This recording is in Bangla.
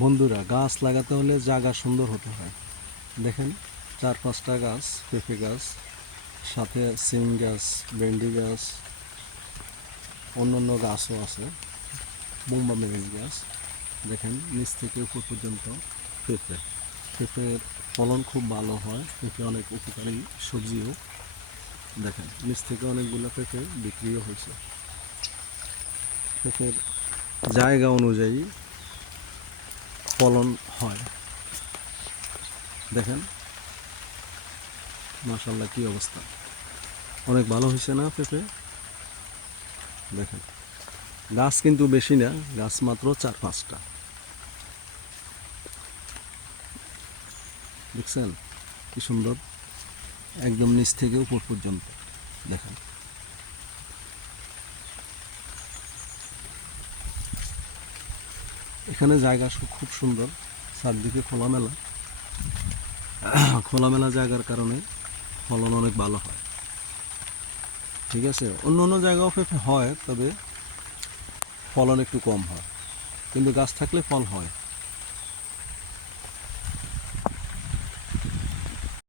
বন্ধুরা, গাছ লাগাতে হলে জায়গা সুন্দর হতে হয়। দেখেন, 4-5টা গাছ, পেঁপে গাছ, সাথে সিম গাছ, ভেন্ডি গাছ, অন্যান্য গাছও আছে, বোম্বা মরিচ গাছ। দেখেন, নিচ থেকে উপর পর্যন্ত পেঁপে। পেঁপের ফলন খুব ভালো হয়, পেঁপে অনেক উপকারী সবজিও। দেখেন, নিচ থেকে অনেকগুলো পেঁপে বিক্রিও হয়েছে। পেঁপের জায়গা অনুযায়ী ফলন হয়। দেখেন, মাশাআল্লাহ, কি অবস্থা! অনেক ভালো হয়েছে না পেঁপে? দেখেন, গাছ কিন্তু বেশি না, গাছ মাত্র 4-5টা। দেখছেন কি সুন্দর, একদম নিচ থেকে উপর পর্যন্ত। দেখেন, এখানে জায়গা খুব সুন্দর, চারদিকে খোলামেলা। খোলামেলা জায়গার কারণে ফলন অনেক ভালো হয়। ঠিক আছে, অন্য অন্য জায়গাও পেঁপে হয়, তবে ফলন একটু কম হয়, কিন্তু গাছ থাকলে ফল হয়।